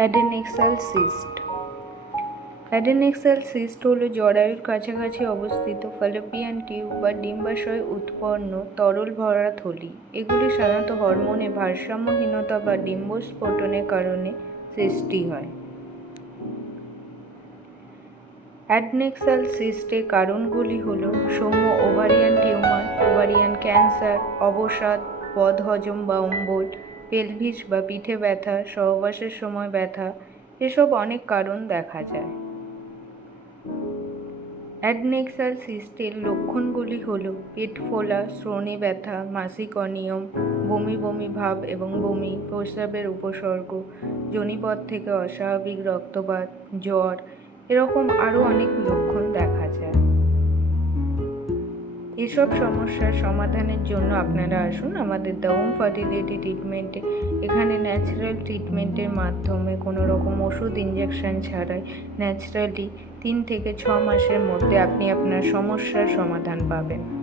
অ্যাডেনেক্সাল cyst. অ্যাডেনেক্সাল cyst হল জরায়ুর কাছাকাছি অবস্থিত ফ্যালোপিয়ান টিউব বা ডিম্বাশয় উৎপন্ন তরল ভরা থলি। এগুলি সাধারণত হরমোনে ভারসাম্যহীনতা বা ডিম্বস্ফোটনের কারণে সৃষ্টি হয়। অ্যাডনেক্সাল সিস্টের কারণগুলি হল Soumya ovarian tumour, ovarian cancer, অবসাদ, বদহজম বা অম্বল, পেলভিস বা পিঠে ব্যথা, সহবাসের সময় ব্যথা, এসব অনেক কারণ দেখা যায়। অ্যাডনেক্সাল সিস্টের লক্ষণগুলি হল পেট ফোলা, শ্রোণী ব্যথা, মাসিক অনিয়ম, বমি বমি ভাব এবং বমি, প্রস্রাবের উপসর্গ, যোনিপথ থেকে অস্বাভাবিক রক্তপাত, জ্বর, এরকম আরও অনেক লক্ষণ দেখা যায়। এসব সমস্যার সমাধানের জন্য আপনারা আসুন আমাদের দ্য হোম ফার্টিলিটি ট্রিটমেন্টে। এখানে ন্যাচারাল ট্রিটমেন্টের মাধ্যমে কোনো রকম ওষুধ ইঞ্জেকশন ছাড়াই ন্যাচারালি 3 থেকে 6 মাসের মধ্যে আপনি আপনার সমস্যার সমাধান পাবেন।